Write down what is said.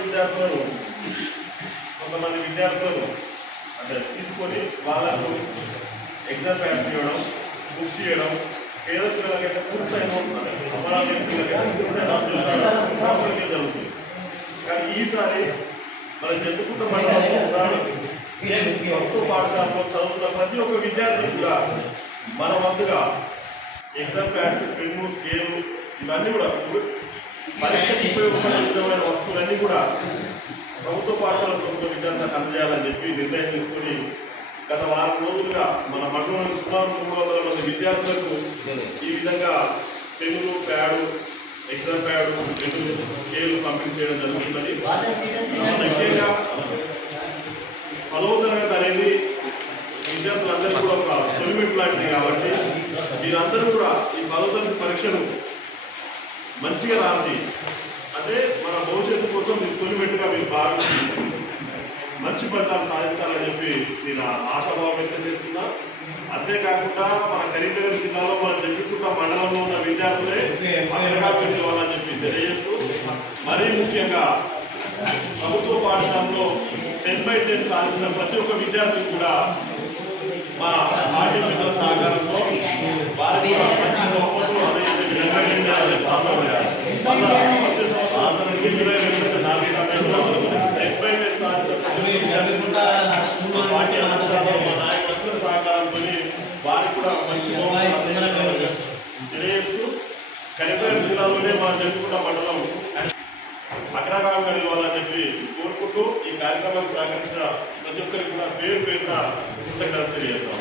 విద్యార్థులను కొంతమంది విద్యార్థులను అంటే తీసుకొని వాళ్ళకు ఎగ్జామ్ ప్యాడ్స్ ఇవ్వడం బుక్స్ ఇవ్వడం పేద పిల్లలకైతే పూర్తయిన అమరావతి పిల్లలకైతే పూర్తయిన సంవత్సరాలకే జరుగుతుంది. కానీ ఈసారి మనం చెప్పుకుంటూ మనం ప్రభుత్వ పాఠశాలలో చదువుతున్న ప్రతి ఒక్క విద్యార్థి కూడా మన వంతుగా ఎగ్జామ్ ప్యాడ్స్ పెన్ను స్కేలు ఇవన్నీ కూడా పరీక్షకు ఉపయోగపడే విధమైన వస్తువులన్నీ కూడా ప్రభుత్వ పాఠశాల ప్రభుత్వ విద్యార్థులకు అందజేయాలని చెప్పి నిర్ణయం తీసుకుని గత వారం రోజులుగా మన మండలంలో సుమారు మూడు వందల మంది విద్యార్థులకు ఈ విధంగా పెన్నులు ప్యాడు ఎగ్జామ్ ప్యాడు పెన్నులు స్కేలు పంపిణీ చేయడం జరుగుతున్నది. ముఖ్యంగా పదవ తరగతి అనేది విద్యార్థులందరికీ కూడా ఒక తొలిమిట్ లాంటిది కాబట్టి మీరందరూ కూడా ఈ పదవ తరగతి పరీక్షను మంచిగా రాసి అంటే మన భవిష్యత్తు కోసం మీరు తొలిమెట్టుగా మీరు భావించి మంచి ఫలితాలు సాధించాలని చెప్పి నేను ఆశాభావం వ్యక్తం చేస్తున్నా. అంతేకాకుండా మన కరీంనగర్ జిల్లాలో మనం జగ్గికుంట మండలంలో ఉన్న విద్యార్థులే అగ్రగామి వాళ్ళని చెప్పి తెలియజేస్తూ మరీ ముఖ్యంగా ప్రభుత్వ పాఠశాలలో టెన్ బై టెన్ సాధించిన ప్రతి ఒక్క విద్యార్థి కూడా మా పార్టీ మిత్రుల సహకారంతో వారికి కూడా మంచి బహుమతులు అందజేసే విధంగా నిర్ణయాలు చేస్తాము. మళ్ళా వచ్చే సంవత్సరం అతనికి జూలై రెండు నాలుగు సమయంలో టెన్ బై టెన్ సాధించిన ప్రతి ఒక్క విద్యార్థి కూడా మా పార్టీ అనుసరణలో మా నాయకుల సహకారంతో వారికి కూడా మంచి తెలియజేస్తూ కరీంనగర్ జిల్లాలోనే మా జరుగుతున్న మండలం అగ్రభాగం ఇవ్వాలని చెప్పి కోరుకుంటూ ఈ కార్యక్రమానికి సహకరించిన ప్రతి ఒక్కరికి కూడా పేరు పేరున కృతజ్ఞతలు తెలియజేస్తాం.